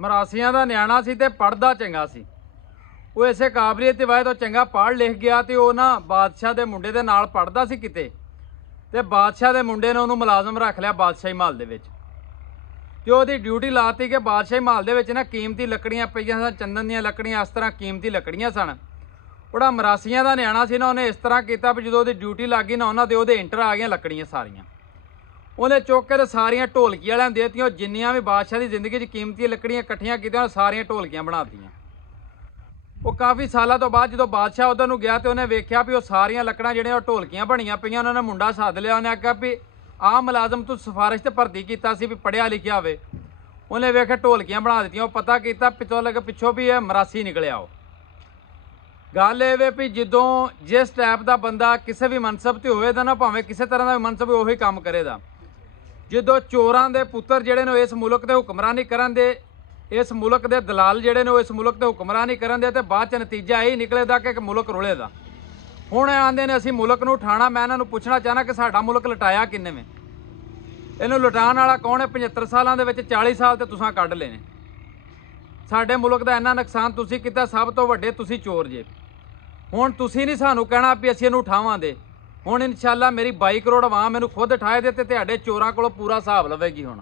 ਮਰਾਸੀਆਂ ਦਾ ਨਿਆਣਾ ਸੀ ਤੇ ਪੜ੍ਹਦਾ ਚੰਗਾ ਸੀ। ਉਹ ਇਸੇ ਕਾਬਲੀਅਤ ਦੀ ਵਜ੍ਹਾ ਤੋਂ ਚੰਗਾ ਪੜ੍ਹ ਲਿਖ ਗਿਆ ਤੇ ਉਹ ਨਾ ਬਾਦਸ਼ਾਹ ਦੇ ਮੁੰਡੇ ਦੇ ਨਾਲ ਪੜ੍ਹਦਾ ਸੀ ਕਿਤੇ, ਤੇ ਬਾਦਸ਼ਾਹ ਦੇ ਮੁੰਡੇ ਨੇ ਉਹਨੂੰ ਮੁਲਾਜ਼ਮ ਰੱਖ ਲਿਆ ਬਾਦਸ਼ਾਹੀ ਮਹੱਲ ਦੇ ਵਿੱਚ। ਤੇ ਉਹਦੀ ਡਿਊਟੀ ਲਾਤੀ ਕਿ ਬਾਦਸ਼ਾਹੀ ਮਹੱਲ ਦੇ ਵਿੱਚ ਨਾ ਕੀਮਤੀ ਲੱਕੜੀਆਂ ਪਈਆਂ ਸਨ, ਚੰਦਨ ਦੀਆਂ ਲੱਕੜੀਆਂ, ਇਸ ਤਰ੍ਹਾਂ ਕੀਮਤੀ ਲੱਕੜੀਆਂ ਸਨ। ਉਹਦਾ ਮਰਾਸੀਆਂ ਦਾ ਨਿਆਣਾ ਸੀ ਨਾ, ਉਹਨੇ ਇਸ ਤਰ੍ਹਾਂ ਕੀਤਾ ਵੀ ਜਦੋਂ ਉਹਦੀ ਡਿਊਟੀ ਲੱਗ ਗਈ ਨਾ, ਉਹਨਾਂ ਦੇ ਉਹਦੇ ਇੰਟਰ ਆ ਗਈਆਂ ਲੱਕੜੀਆਂ ਸਾਰੀਆਂ। ਉਹਨੇ ਚੁੱਕ ਕੇ ਤੇ ਸਾਰੀਆਂ ਢੋਲਕੀ ਵਾਲਿਆਂ ਨੂੰ ਦੇਤੀਆਂ। ਉਹ ਜਿੰਨੀਆਂ ਵੀ ਬਾਦਸ਼ਾਹ ਦੀ ਜ਼ਿੰਦਗੀ 'ਚ ਕੀਮਤੀ ਲੱਕੜੀਆਂ ਇਕੱਠੀਆਂ ਕੀਤੀਆਂ, ਉਹ ਸਾਰੀਆਂ ਢੋਲਕੀਆਂ ਬਣਾਤੀਆਂ। ਉਹ ਕਾਫੀ ਸਾਲਾਂ ਤੋਂ ਬਾਅਦ ਜਦੋਂ ਬਾਦਸ਼ਾਹ ਉਧਰ ਨੂੰ ਗਿਆ ਤੇ ਉਹਨੇ ਵੇਖਿਆ ਵੀ ਉਹ ਸਾਰੀਆਂ ਲੱਕੜਾਂ ਜਿਹੜੀਆਂ ਉਹ ਢੋਲਕੀਆਂ ਬਣੀਆਂ ਪਈਆਂ। ਉਹਨਾਂ ਨੇ ਮੁੰਡਾ ਸੱਦ ਲਿਆ। ਉਹਨੇ ਆਖਿਆ ਵੀ ਆਹ ਮੁਲਾਜ਼ਮ ਤੂੰ ਸਿਫਾਰਿਸ਼ ਤੇ ਭਰਤੀ ਕੀਤਾ ਸੀ ਵੀ ਪੜ੍ਹਿਆ ਲਿਖਿਆ ਹੋਵੇ। ਉਹਨੇ ਵੇਖਿਆ ਢੋਲਕੀਆਂ ਬਣਾ ਦਿੱਤੀਆਂ। ਉਹ ਪਤਾ ਕੀਤਾ ਪਿੱਛੋਂ ਵੀ ਇਹ ਮਰਾਸੀ ਨਿਕਲਿਆ। ਉਹ ਗੱਲ ਇਹ ਵੇ ਵੀ ਜਦੋਂ ਜਿਸ ਟਾਈਪ ਦਾ ਬੰਦਾ ਕਿਸੇ ਵੀ ਮਨਸਬ ਤੇ ਹੋਵੇ ਤਾਂ ਨਾ, ਭਾਵੇਂ ਕਿਸੇ ਤਰ੍ਹਾਂ ਦਾ ਮਨਸਬ ਹੋਵੇ, ਉਹੀ ਕੰਮ ਕਰੇਦਾ। ਜਦੋਂ ਚੋਰਾਂ ਦੇ ਪੁੱਤਰ ਜਿਹੜੇ ਨੇ ਇਸ ਮੁਲਕ ਦੇ ਹੁਕਮਰਾਨੀ ਕਰਨ ਦੇ, ਇਸ ਮੁਲਕ ਦੇ ਦਲਾਲ ਜਿਹੜੇ ਨੇ ਉਹ ਇਸ ਮੁਲਕ ਦੇ ਹੁਕਮਰਾਨੀ ਕਰਨ ਦੇ, ਤੇ ਬਾਅਦ 'ਚ ਨਤੀਜਾ ਇਹ ਨਿਕਲੇਦਾ ਕਿ ਮੁਲਕ ਰੁਲੇ ਦਾ। ਹੁਣ ਆਂਦੇ ਨੇ ਅਸੀਂ ਮੁਲਕ ਨੂੰ ਉਠਾਉਣਾ। ਮੈਂ ਇਹਨਾਂ ਨੂੰ ਪੁੱਛਣਾ ਚਾਹਨਾ ਕਿ ਸਾਡਾ ਮੁਲਕ ਲਟਾਇਆ ਕਿੰਨੇ ਵੇ? ਇਹਨੂੰ ਲੁਟਾਉਣ ਵਾਲਾ ਕੌਣ ਹੈ? 75 ਸਾਲਾਂ ਦੇ ਵਿੱਚ 40 ਸਾਲ ਤੇ ਤੁਸੀਂ ਕੱਢ ਲਏ ਨੇ। ਸਾਡੇ ਮੁਲਕ ਦਾ ਇੰਨਾ ਨੁਕਸਾਨ ਤੁਸੀਂ ਕੀਤਾ, ਸਭ ਤੋਂ ਵੱਡੇ ਤੁਸੀਂ ਚੋਰ ਜੇ। ਹੁਣ ਤੁਸੀਂ ਨਹੀਂ ਸਾਨੂੰ ਕਹਿਣਾ ਵੀ ਅਸੀਂ ਇਹਨੂੰ ਉਠਾਵਾਂਗੇ। ਹੁਣ ਇਨਸ਼ਾਅੱਲਾ ਮੇਰੀ 22 ਕਰੋੜ ਆਵਾਮ ਇਹਨੂੰ ਖੁਦ ਉਠਾਏ ਦੇ ਤੇ ਤੁਹਾਡੇ ਚੋਰਾਂ ਕੋਲੋਂ ਪੂਰਾ ਹਿਸਾਬ ਲਵੇਗੀ ਹੁਣ।